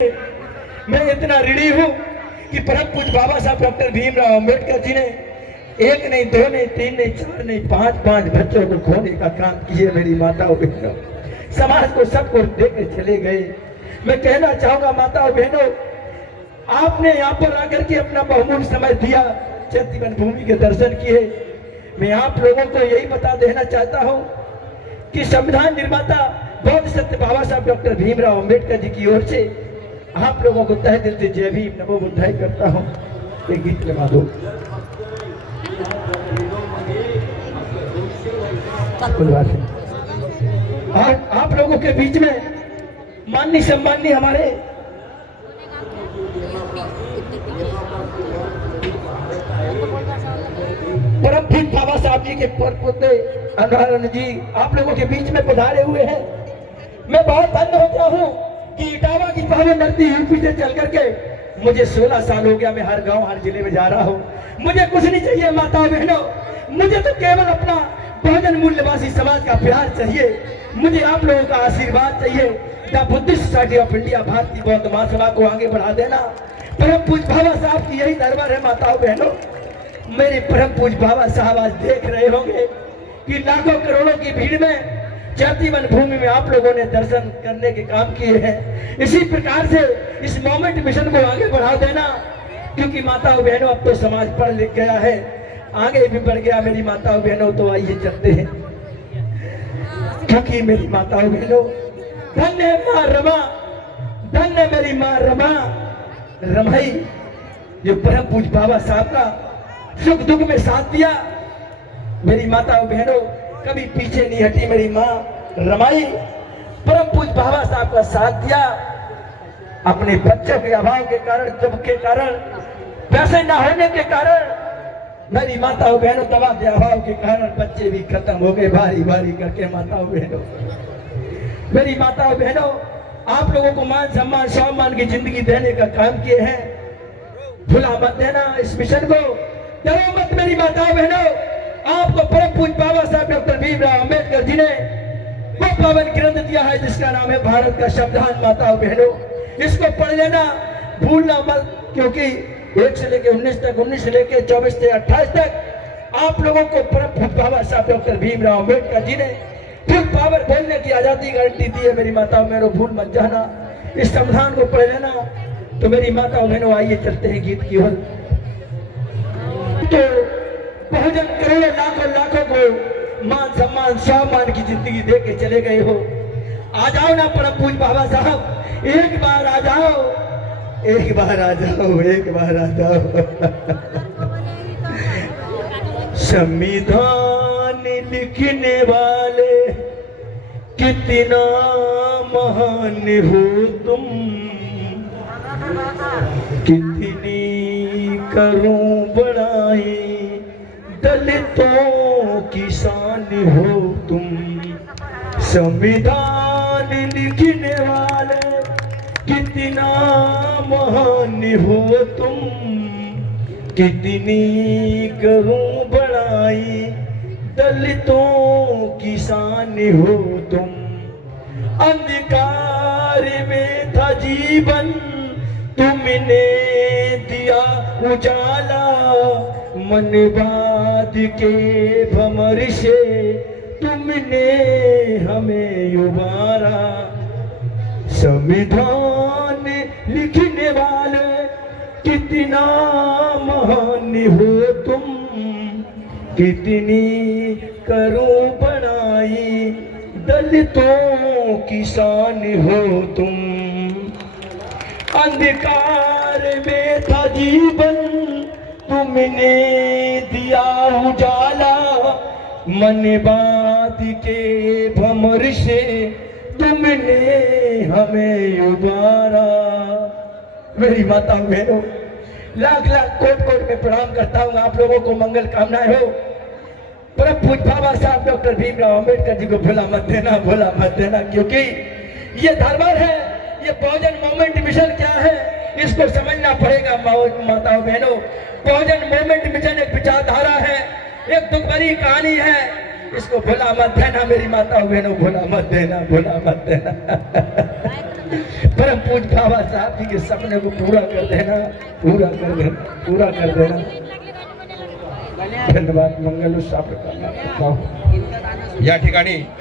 मैं इतना ऋणी हूँ कि परम पूज्य बाबा साहब डॉक्टर भीमराव अंबेडकर जी ने एक नहीं, दो नहीं, तीन नहीं, चार नहीं, पांच बच्चों को खोने का काम किए। मेरी माताओं बहनों, समाज को सबको देकर चले गए। मैं कहना चाहूंगा माताओं बहनों, आपने यहाँ पर आकर के अपना बहुमूल्य समय दिया, चैतीवन भूमि के दर्शन किए। मैं आप लोगों को यही बता देना चाहता हूँ कि संविधान निर्माता बौद्ध सत्य बाबा साहब डॉक्टर भीमराव अंबेडकर जी की ओर से आप लोगों को तहे दिल से जय भीम नमो बुद्धाय करता हूँ। एक गीत लगा दो। और आप लोगों के बीच में माननीय सम्माननीय हमारे परम पूज्य बाबा साहब जी के परपोते अनुरानंद जी आप लोगों के बीच में पधारे हुए हैं। मैं बहुत धन्य हो गया हूँ कि इटावा की पावन धरती यूपी से चल करके मुझे 16 साल हो गया। मैं हर गांव हर जिले में जा रहा हूँ। मुझे कुछ नहीं चाहिए माताओं बहनों, मुझे तो केवल अपना बहुजन मूल्यवासी समाज का प्यार चाहिए। मुझे आप लोगों का आशीर्वाद चाहिए। The Buddhist society of India भारतीय बौद्ध महासभा को आगे बढ़ा देना। परम पूज्य बाबा साहब की यही दरबार है माताओं बहनों। मेरे परम पूज्य बाबा साहब आज देख रहे होंगे कि लाखों करोड़ों की भीड़ में चैतीवन भूमि में आप लोगों ने दर्शन करने के काम किए हैं। इसी प्रकार से इस मोमेंट मिशन को आगे बढ़ा देना, क्योंकि माताओं बहनों अब तो समाज पढ़ लिख गया है, आगे भी बढ़ गया। मेरी माताओं बहनों तो आइए चलते हैं, क्योंकि मेरी माताओं बहनों धन्य है माँ रमा, धन्य मेरी माँ रमा रमाई, जो परम पूज्य बाबा साहब का सुख दुख में साथ दिया। मेरी माताओं बहनों कभी पीछे नहीं हटी। मेरी माँ रमाई परम पूज्य बाबा साहब का साथ दिया। अपने बच्चों के अभाव के कारण, दुख के कारण, पैसे न होने के कारण, मेरी माताओं बहनों दवा के अभाव के कारण बच्चे भी खत्म हो गए भारी भारी करके। माताओं बहनों, मेरी माताओं बहनों, आप लोगों को मान सम्मान सम्मान की जिंदगी देने का काम किए हैं। भुला मत देना इस मिशन को, डरो मत मेरी माताओं बहनों। आपको परम पूज्य बाबा साहब डॉक्टर भीमराव अंबेडकर जी ने वो पावन ग्रंथ दिया है जिसका नाम है भारत का संविधान। माताओं बहनों, इसको पढ़ लेना, भूलना मत, क्योंकि 1 से लेकर 19 तक, 19 से लेकर 24 से 28 तक आप लोगों को परम पूज्य बाबा साहब डॉक्टर भीमराव अंबेडकर जी ने फुल पावर बोलने की आजादी गारंटी दी है। मेरी माताओं बहनों, भूल मत जाना, इस संविधान को पढ़ लेना। तो मेरी माताओं बहनों आइए चलते हैं गीत की ओर। तो बहुजन करोड़ों लाखों को मान सम्मान सम्मान की जिंदगी दे के चले गए हो। आ जाओ ना परम पूज्य बाबा साहब, एक बार आ जाओ, एक बार आ जाओ, एक बार आ जाओ। संविधान लिखने वाले कितना महान हो तुम, कितनी करूं बड़ाई, दलितों की शान हो तुम। संविधान लिखने वाले कितना महान हो तुम, कितनी करूं बड़ाई, दलितों की शान हो तुम। अंधकार में था जीवन, तुमने दिया उजाला, मनवाद के भंवर से तुमने हमें उबारा। संविधान लिखने वाले कितना महान हो तुम, कितनी करूं बड़ाई, दलितों की शान हो तुम। अंधकार में था जीवन, तुमने दिया उजाला, मनवाद के भंवर से तुमने हमें उबारा। मेरी माताओं बहनों, लाख लाख कोट कोट में प्रणाम करता हूँ। आप लोगों को मंगल कामनाएं हो। परम पूज्य बाबा साहब डॉक्टर भीमराव अंबेडकर जी को भुला मत देना, भुला मत देना, क्योंकि ये धर्म है, ये बहुजन मूवमेंट मिशन क्या है इसको समझना पड़ेगा। माताओं बहनों, बहुजन मूवमेंट मिशन एक विचारधारा है, एक दुख भरी कहानी है, इसको भुला मत देना मेरी माताओं बहनों, भुला मत देना, भुला मत देना। परम पूज बाबा साहब जी के सपने को पूरा कर देना, पूरा कर देना, पूरा कर देना। धन्यवाद। मंगल साफ करना। या ठिकाणी